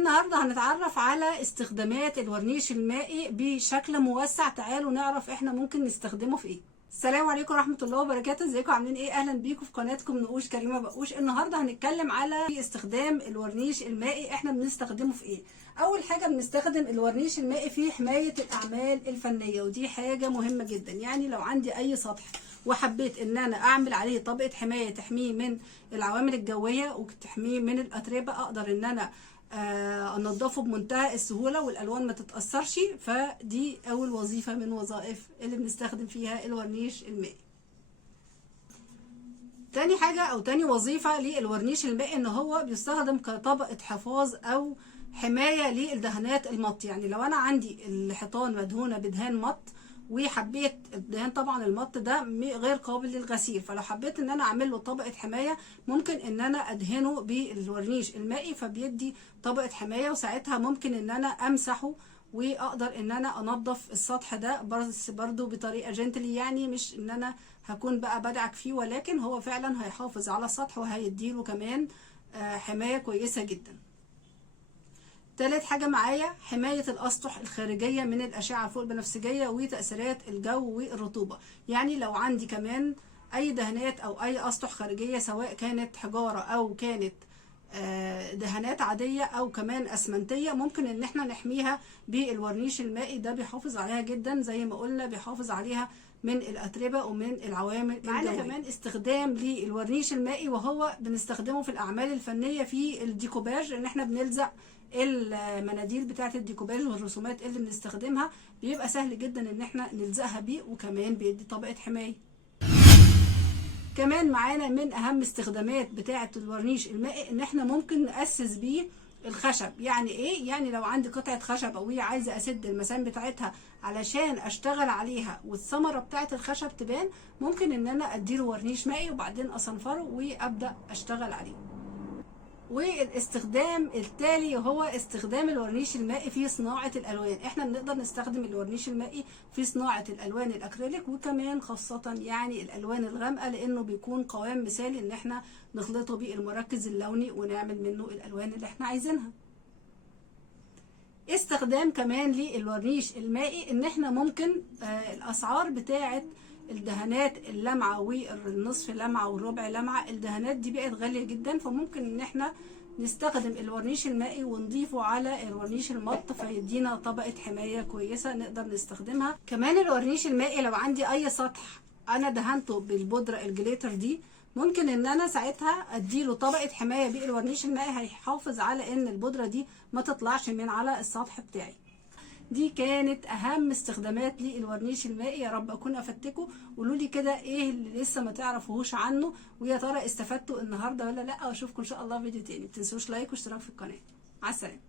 النهارده هنتعرف على استخدامات الورنيش المائي بشكل موسع. تعالوا نعرف احنا ممكن نستخدمه في ايه. السلام عليكم ورحمه الله وبركاته. ازيكم عاملين ايه؟ اهلا بيكم في قناتكم نقوش كريمه بقوش. النهارده هنتكلم على استخدام الورنيش المائي، احنا بنستخدمه في ايه. اول حاجه بنستخدم الورنيش المائي في حمايه الاعمال الفنيه، ودي حاجه مهمه جدا. يعني لو عندي اي سطح وحبيت ان انا اعمل عليه طبقه حمايه تحميه من العوامل الجويه وتحميه من الاتربه، اقدر ان انا انضفه بمنتهى السهوله والالوان ما تتاثرش. فدي اول وظيفه من وظائف اللي بنستخدم فيها الورنيش المائي. تاني حاجه او تاني وظيفه للورنيش المائي ان هو بيستخدم كطبقه حفاظ او حمايه للدهانات المط. يعني لو انا عندي الحيطان مدهونه بدهان مط وحبيت الدهان، طبعا المط ده غير قابل للغسيل، فلو حبيت ان انا اعمل له طبقه حمايه ممكن ان انا ادهنه بالورنيش المائي فبيدي طبقه حمايه، وساعتها ممكن ان انا امسحه واقدر ان انا انظف السطح ده بس برضو بطريقه جنتلي. يعني مش ان انا هكون بقى بدعك فيه، ولكن هو فعلا هيحافظ على السطح وهيديله كمان حمايه كويسه جدا. تالت حاجة معايا حماية الأسطح الخارجية من الأشعة الفوق البنفسجية وتأثيرات الجو والرطوبة. يعني لو عندي كمان أي دهانات أو أي أسطح خارجية، سواء كانت حجارة أو كانت دهانات عادية أو كمان أسمنتية، ممكن إن احنا نحميها بالورنيش المائي. ده بيحافظ عليها جدا، زي ما قلنا بيحافظ عليها من الأتربة ومن العوامل الجوية. معانا كمان استخدام للورنيش المائي وهو بنستخدمه في الأعمال الفنية في الديكوباج، إن احنا بنلزق المناديل بتاعه الديكوباج والرسومات اللي بنستخدمها، بيبقى سهل جدا ان احنا نلزقها بيه، وكمان بيدي طبقه حمايه. كمان معانا من اهم استخدامات بتاعه الورنيش المائي ان احنا ممكن نأسس بيه الخشب. يعني ايه؟ يعني لو عندي قطعه خشب قويه عايزه اسد المسام بتاعتها علشان اشتغل عليها والثمره بتاعه الخشب تبان، ممكن ان انا اديله ورنيش مائي وبعدين اصنفره وابدا اشتغل عليه. والاستخدام التالي هو استخدام الورنيش المائي في صناعة الألوان. احنا بنقدر نستخدم الورنيش المائي في صناعة الألوان الأكريليك، وكمان خاصة يعني الألوان الغامقة، لأنه بيكون قوام مثالي ان احنا نخلطه بالمركز اللوني ونعمل منه الألوان اللي احنا عايزينها. استخدام كمان للورنيش المائي ان احنا ممكن الأسعار بتاعة الدهانات اللمعة والنصف لمعة والربع لمعة، الدهانات دي بقت غالية جدا، فممكن ان احنا نستخدم الورنيش المائي ونضيفه على الورنيش المط فيدينا طبقة حماية كويسة نقدر نستخدمها. كمان الورنيش المائي لو عندي اي سطح انا دهنته بالبودرة الجليتر دي، ممكن ان انا ساعتها اديله طبقة حماية بالورنيش المائي، هيحافظ على ان البودرة دي ما تطلعش من على السطح بتاعي. دي كانت اهم استخدامات للورنيش المائي. يا رب اكون افدتكم. قولوا لي كده ايه اللي لسه ما تعرفوهوش عنه، ويا ترى استفدتوا النهارده ولا لا. واشوفكم ان شاء الله في فيديو تاني. متنسوش لايك واشتراك في القناه. مع السلامه.